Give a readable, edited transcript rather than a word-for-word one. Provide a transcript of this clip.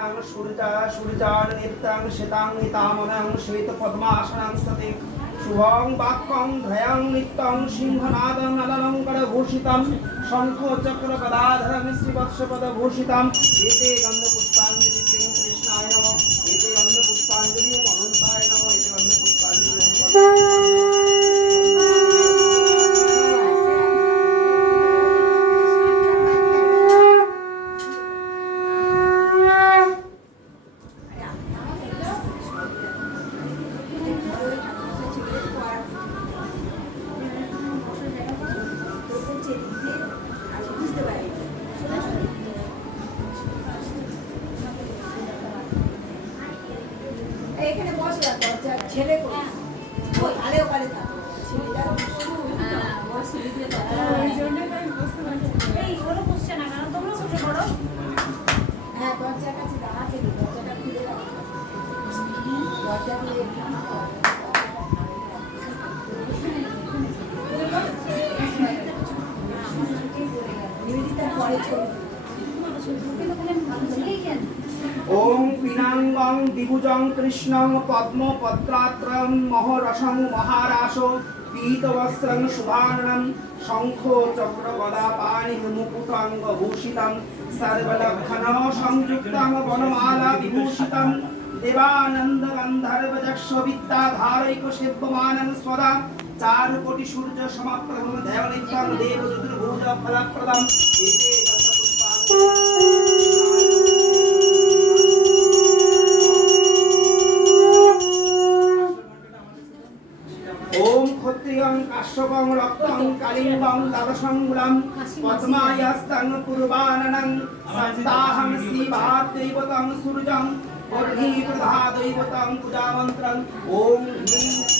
आसनं सूर्यान् नित्यं शितां नितामनं श्वेतपद्मासनं सति शुभं वाक्यं ध्वयं नित्यं सिंहनादं नललङ्कारभूषितं शङ्खचक्रगदाधरं श्रीवत्सपदभूषितं एते गन्धपुष्पाञ्जलिं कृष्णाय नमः एते गन्धपुष्पाञ्जलिं अनन्ताय नमः एते गन्धपुष्पाञ्जलिं এখানে বসে রাখো ছেলে ওই আলে ওখানে থাকো ছেলেটা বসে দিয়ে দাও এই জন্য আমি বসতে পারছি এই ওরা বসছে না কারণ তোমরা বসে পড়ো হ্যাঁ দরজার কাছে দাঁড়াতে দিও দরজাটা খুলে দাও দরজা দিয়ে নিবেদিতা পরে চলো ओम पिनांगं दिभुजं कृष्णं पद्मपत्रात्रं महरसं महारासो पीतवस्त्रं शुभाननं शंखो चक्रगदापाणिं मुकुटाङ्गभूषितं सर्वलक्षण संयुक्तं वनमाला विभूषितं देवानन्दगन्धर्वजक्षविद्याधारैकसेव्यमानं स्वदा चारुकोटि सूर्य समाप्रभं दैवनित्यं देवज्योतिर्भुज फलप्रदम् एते ओम क्षत्रियं काश्यपं रक्तं कालिंगं द्वादशंगुलं पद्मायस्तं पूर्वाननं सप्ताहं श्रीभाद्दैवतं सूर्यं वर्णी प्रधादैवतं पूजामन्त्रम् ओम